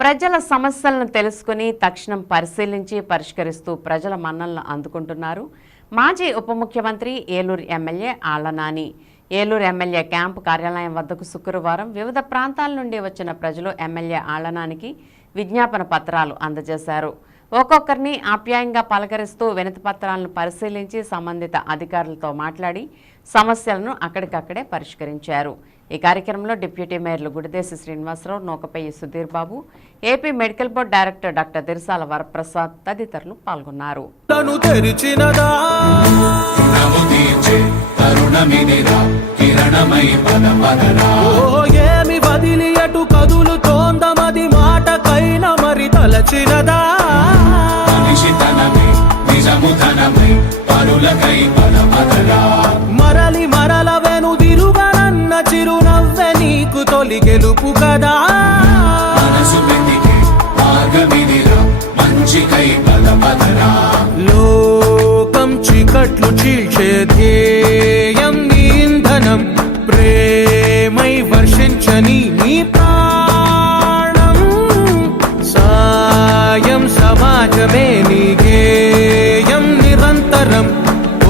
ప్రజల సమస్యలను తెలుసుకుని తక్షణం పరిశీలించి పరిష్కరిస్తూ ప్రజల మన్నలను అందుకుంటున్నారు. మాజీ ఉప ముఖ్యమంత్రి Eluru MLA Alla Nani. Eluru MLA camp కార్యాలయం వద్దకు శుక్రవారం వివిధ ప్రాంతాల నుండి వచ్చిన ప్రజలు ఎమ్మెల్యే ఆళ్ళనానికి విజ్ఞాపన పత్రాలు అందజేశారు. ఒక్కొక్కరిని ఆప్యాయంగా పలకరిస్తూ వినతి పత్రాలను పరిశీలించి సంబంధిత అధికారులతో మాట్లాడి సమస్యలను అక్కడికక్కడే పరిష్కరించారు. ఈ కార్యక్రమంలో deputy మేయర్లు Gudidesi Srinivasarao Nukapayyi Sudhir Babu AP medical board director doctor Dirsala Varaprasad తదితరులు పాల్గొన్నారు. ఏమి వదిలి అటు కదులు తోందమది మాటకైన మరి తలచినదా? మనిషి తనమే నిజము ధనమై పరులకై గెలుపు కదా. మనసు వెతికే మార్గమినిరా మంచికై పద పదరా లోకం చీకట్లు చీల్చే ధ్యేయం నీ ఇంధనం ప్రేమై వర్షించని నీ ప్రాణం. సాయం సమాజమే నీ గేయం నిరంతరం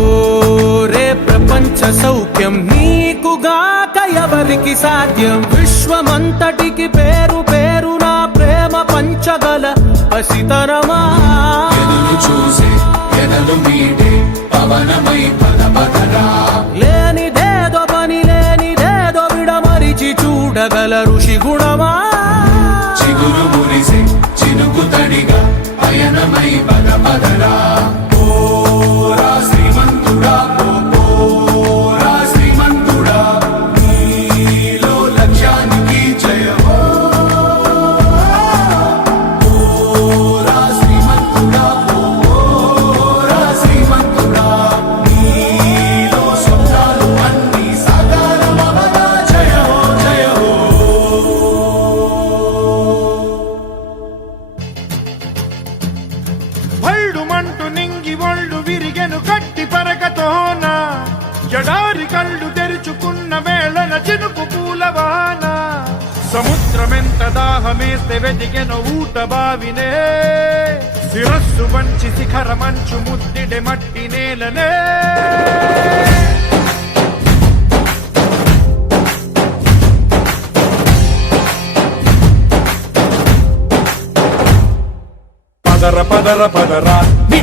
ఓరే ప్రపంచ సౌఖ్యం నీకుగాక ఎవరికి సాధ్యం. విశ్వమంతటికి పేరు పేరు నా ప్రేమ పంచగల పసితరమా చూసే ఎదలు పవనమై లేనిదేదో పని లేనిదేదో విడమరిచి చూడగల ఋషి గుణమా? చిగురు మురిసే పరకతోన జడారి కళ్ళు తెరుచుకున్న వేళన చినుకు పూలవాన సముద్రమెంత దాహమేస్తే వెతికెన ఊట బావినే. శిరస్సు మంచి శిఖర మంచు ముద్దిడె మట్టి నేలనే. పదర పదర పదరా.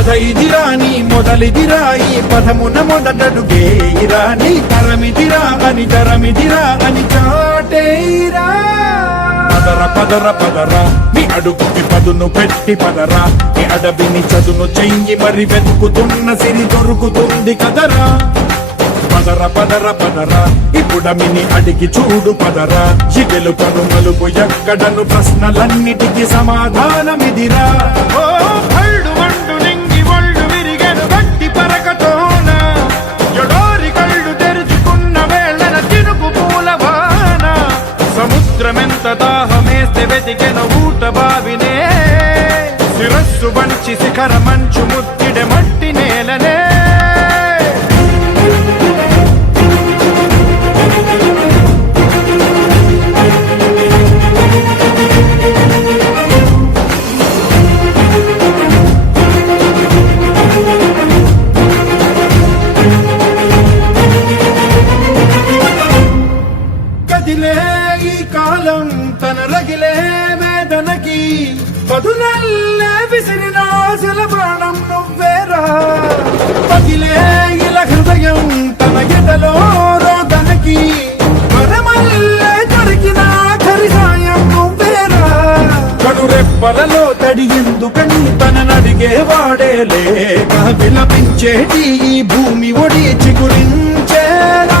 నీ మొదలిదిరాయి ఇదిరా నీ మొదలిదిరా పదమున మొదటడుగేయిరా నీ తరమిదిరా అని తరమిదిరా అని చాటేరా పదర పదర పదరా నీ అడుగుకి పదును పెట్టి పదరా నీ అడవిని చదును చెయ్యి మరి వెతుకుతున్న సిరి దొరుకుతుంది కదరా. పదర పదర పదరా ఇప్పుడమిని అడిగి చూడు పదరా ఈ గెలుపను మలుపు ఎక్కడను ప్రశ్నలన్నిటికీ సమాధానమిదిరా. ఓ సముద్రమెంత దాహమేస్తే వెతికెను ఊట బావినే. శిరస్సు వంచి శిఖర మంచు ముద్దిడె మట్టి నేలనే. కదిలే ఈ కాలం తన రగిలే వేదనకి పదునల్లే విసిరిన ఆశల ప్రాణం నువ్వేరా. పగిలే ఇల హృదయం తన ఎదలో రోదనకి. మరమల్లే దొరికిన ఖరి సాయం నువ్వేరా. కడురెప్పలలో తడి ఎందుకని తననడిగే వాడే లేక విలపించేటి ఈ భూమి ఒడి చిగురించేరా